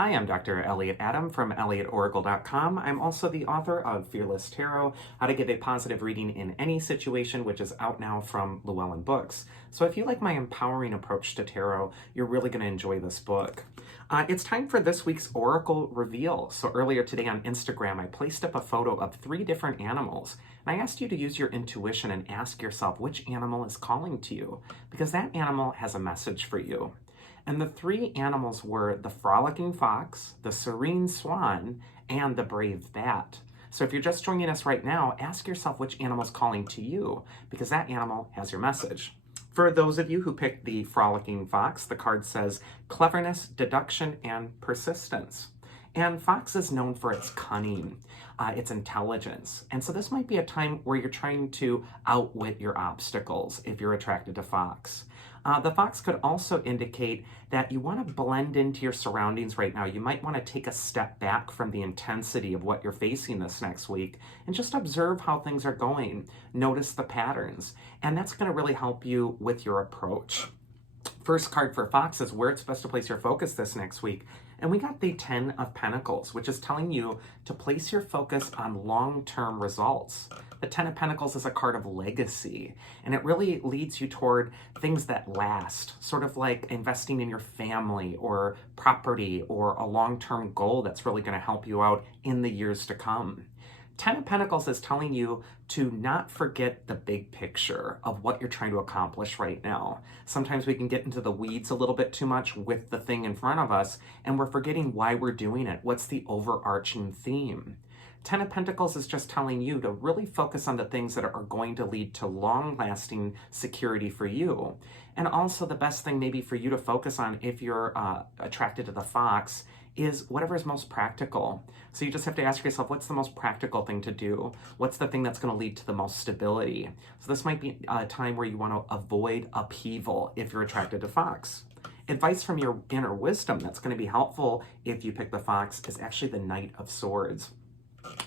Hi, I'm Dr. Elliot Adam from ElliotOracle.com. I'm also the author of Fearless Tarot, How to Give a Positive Reading in Any Situation, which is out now from Llewellyn Books. So if you like my empowering approach to tarot, you're really going to enjoy this book. It's time for this week's Oracle Reveal. So earlier today on Instagram, I placed up a photo of 3 different animals, and I asked you to use your intuition and ask yourself which animal is calling to you, because that animal has a message for you. And the 3 animals were the Frolicking Fox, the Serene Swan, and the Brave Bat. So if you're just joining us right now, ask yourself which animal is calling to you, because that animal has your message. For those of you who picked the Frolicking Fox, the card says cleverness, deduction, and persistence. And fox is known for its cunning, its intelligence. And so this might be a time where you're trying to outwit your obstacles if you're attracted to fox. The fox could also indicate that you want to blend into your surroundings right now. You might want to take a step back from the intensity of what you're facing this next week and just observe how things are going. Notice the patterns. And that's going to really help you with your approach. First card for fox is where it's best to place your focus this next week. And we got the 10 of Pentacles, which is telling you to place your focus on long-term results. The 10 of Pentacles is a card of legacy, and it really leads you toward things that last, sort of like investing in your family or property or a long-term goal that's really going to help you out in the years to come. 10 of Pentacles is telling you to not forget the big picture of what you're trying to accomplish right now. Sometimes we can get into the weeds a little bit too much with the thing in front of us, and we're forgetting why we're doing it. What's the overarching theme? 10 of Pentacles is just telling you to really focus on the things that are going to lead to long-lasting security for you. And also the best thing maybe for you to focus on if you're attracted to the fox is whatever is most practical. So you just have to ask yourself, what's the most practical thing to do? What's the thing that's going to lead to the most stability? So this might be a time where you want to avoid upheaval if you're attracted to fox. Advice from your inner wisdom that's going to be helpful if you pick the fox is actually the Knight of Swords.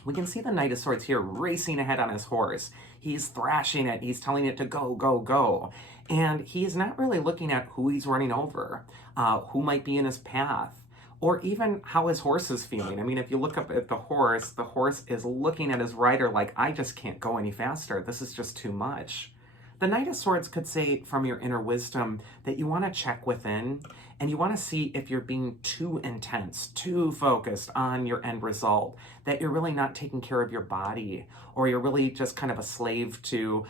We can see the Knight of Swords here racing ahead on his horse. He's thrashing it. He's telling it to go, go, go. And he's not really looking at who he's running over, who might be in his path, or even how his horse is feeling. I mean, if you look up at the horse is looking at his rider like, I just can't go any faster. This is just too much. The Knight of Swords could say from your inner wisdom that you want to check within and you want to see if you're being too intense, too focused on your end result, that you're really not taking care of your body, or you're really just kind of a slave to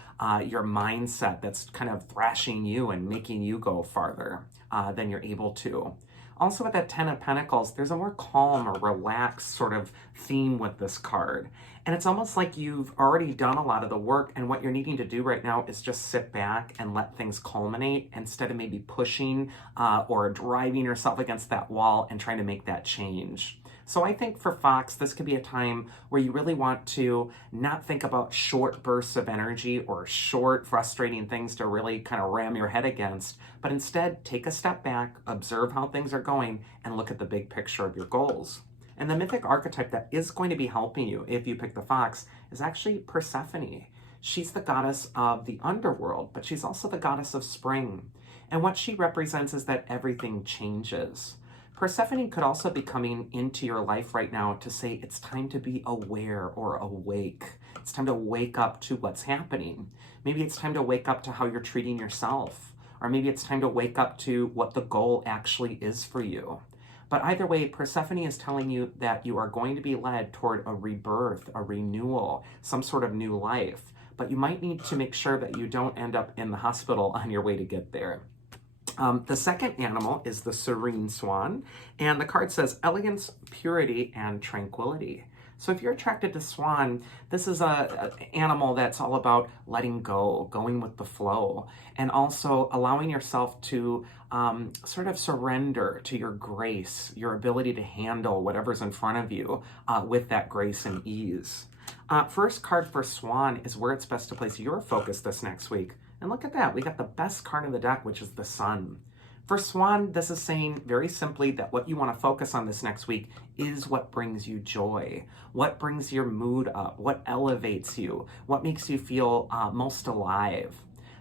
your mindset that's kind of thrashing you and making you go farther than you're able to. Also with that 10 of Pentacles, there's a more calm or relaxed sort of theme with this card. And it's almost like you've already done a lot of the work, and what you're needing to do right now is just sit back and let things culminate instead of maybe pushing or driving yourself against that wall and trying to make that change. So I think for Fox, this could be a time where you really want to not think about short bursts of energy or short, frustrating things to really kind of ram your head against, but instead take a step back, observe how things are going, and look at the big picture of your goals. And the mythic archetype that is going to be helping you if you pick the fox is actually Persephone. She's the goddess of the underworld, but she's also the goddess of spring. And what she represents is that everything changes. Persephone could also be coming into your life right now to say it's time to be aware or awake. It's time to wake up to what's happening. Maybe it's time to wake up to how you're treating yourself. Or maybe it's time to wake up to what the goal actually is for you. But either way, Persephone is telling you that you are going to be led toward a rebirth, a renewal, some sort of new life. But you might need to make sure that you don't end up in the hospital on your way to get there. The second animal is the Serene Swan, and the card says elegance, purity, and tranquility. So if you're attracted to swan, this is an animal that's all about letting go, going with the flow, and also allowing yourself to sort of surrender to your grace, your ability to handle whatever's in front of you with that grace and ease. First card for swan is where it's best to place your focus this next week. And look at that, we got the best card in the deck, which is the Sun. For Swan, this is saying very simply that what you want to focus on this next week is what brings you joy, what brings your mood up, what elevates you, what makes you feel most alive.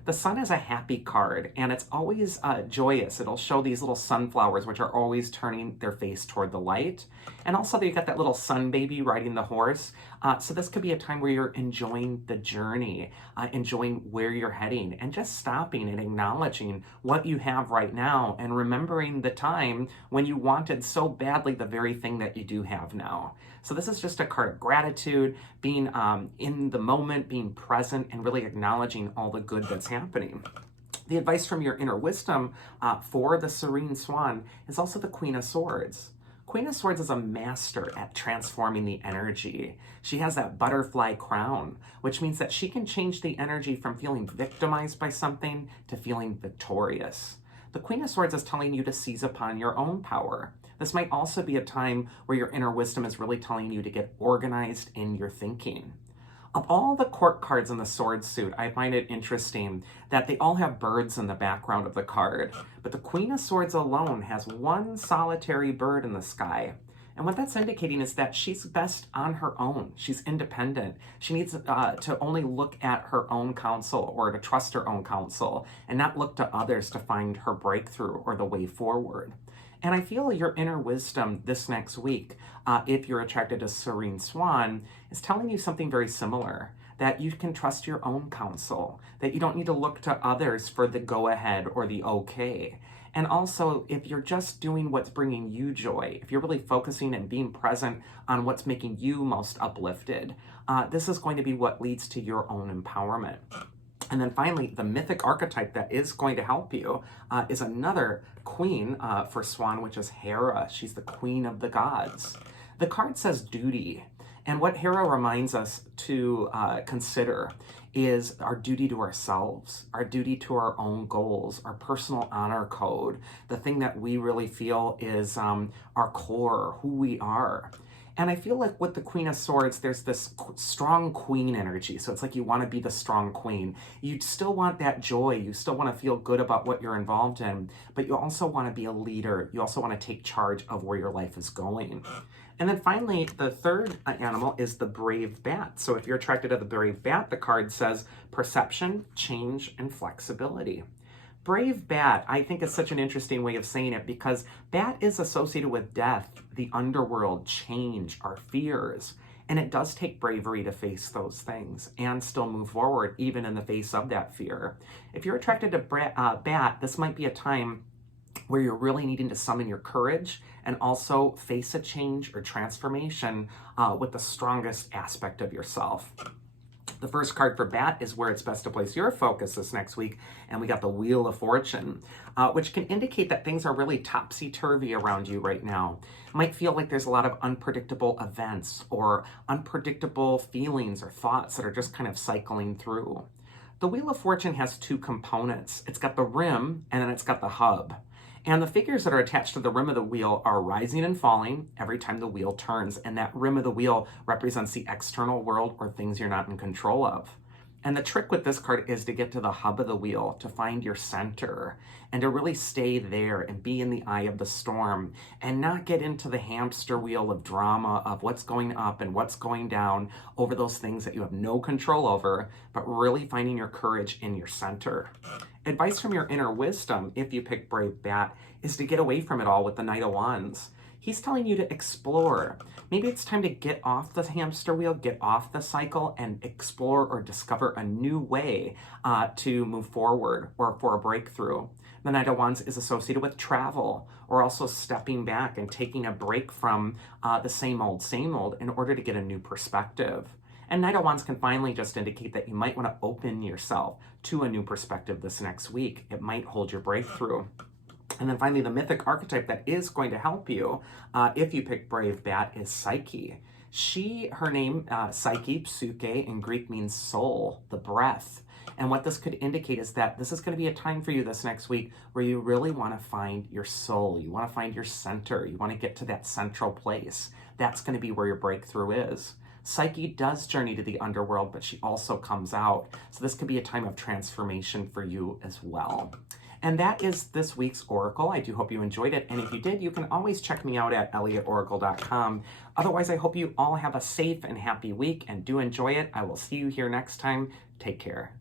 The sun is a happy card, and it's always joyous. It'll show these little sunflowers, which are always turning their face toward the light. And also, you've got that little sun baby riding the horse. So this could be a time where you're enjoying the journey, enjoying where you're heading, and just stopping and acknowledging what you have right now, and remembering the time when you wanted so badly the very thing that you do have now. So this is just a card of gratitude, being in the moment, being present, and really acknowledging all the good that's happening. The advice from your inner wisdom for the Serene Swan is also the Queen of Swords. Queen of Swords is a master at transforming the energy. She has that butterfly crown, which means that she can change the energy from feeling victimized by something to feeling victorious. The Queen of Swords is telling you to seize upon your own power. This might also be a time where your inner wisdom is really telling you to get organized in your thinking. Of all the court cards in the sword suit, I find it interesting that they all have birds in the background of the card, but the Queen of Swords alone has one solitary bird in the sky. And what that's indicating is that she's best on her own. She's independent. She needs to only look at her own counsel, or to trust her own counsel, and not look to others to find her breakthrough or the way forward. And I feel your inner wisdom this next week, if you're attracted to Serene Swan, is telling you something very similar, that you can trust your own counsel, that you don't need to look to others for the go-ahead or the okay. And also, if you're just doing what's bringing you joy, if you're really focusing and being present on what's making you most uplifted, this is going to be what leads to your own empowerment. And then finally, the mythic archetype that is going to help you is another queen for Swan, which is Hera. She's the queen of the gods. The card says duty. And what Hera reminds us to consider is our duty to ourselves, our duty to our own goals, our personal honor code, the thing that we really feel is our core, who we are. And I feel like with the Queen of Swords, there's this strong queen energy. So it's like you want to be the strong queen. You still want that joy. You still want to feel good about what you're involved in, but you also want to be a leader. You also want to take charge of where your life is going. And then finally, the third animal is the brave bat. So if you're attracted to the brave bat, the card says perception, change, and flexibility. Brave bat, I think, is such an interesting way of saying it, because bat is associated with death, the underworld, change, our fears. And it does take bravery to face those things and still move forward, even in the face of that fear. If you're attracted to bat, this might be a time where you're really needing to summon your courage and also face a change or transformation with the strongest aspect of yourself. The first card for bat is where it's best to place your focus this next week, and we got the Wheel of Fortune, which can indicate that things are really topsy-turvy around you right now. It might feel like there's a lot of unpredictable events or unpredictable feelings or thoughts that are just kind of cycling through. The Wheel of Fortune has two components. It's got the rim, and then it's got the hub. And the figures that are attached to the rim of the wheel are rising and falling every time the wheel turns. And that rim of the wheel represents the external world or things you're not in control of. And the trick with this card is to get to the hub of the wheel, to find your center, and to really stay there and be in the eye of the storm, and not get into the hamster wheel of drama of what's going up and what's going down over those things that you have no control over, but really finding your courage in your center. Advice from your inner wisdom, if you pick Brave Bat, is to get away from it all with the Knight of Wands. He's telling you to explore. Maybe it's time to get off the hamster wheel, get off the cycle, and explore or discover a new way to move forward or for a breakthrough. The Knight of Wands is associated with travel, or also stepping back and taking a break from the same old in order to get a new perspective. And Knight of Wands can finally just indicate that you might want to open yourself to a new perspective this next week. It might hold your breakthrough. And then finally, the mythic archetype that is going to help you, if you pick Brave Bat, is Psyche. Her name, Psyche, Psyche, in Greek means soul, the breath. And what this could indicate is that this is going to be a time for you this next week where you really want to find your soul. You want to find your center. You want to get to that central place. That's going to be where your breakthrough is. Psyche does journey to the underworld, but she also comes out. So this could be a time of transformation for you as well. And that is this week's Oracle. I do hope you enjoyed it. And if you did, you can always check me out at elliotoracle.com. Otherwise, I hope you all have a safe and happy week and do enjoy it. I will see you here next time. Take care.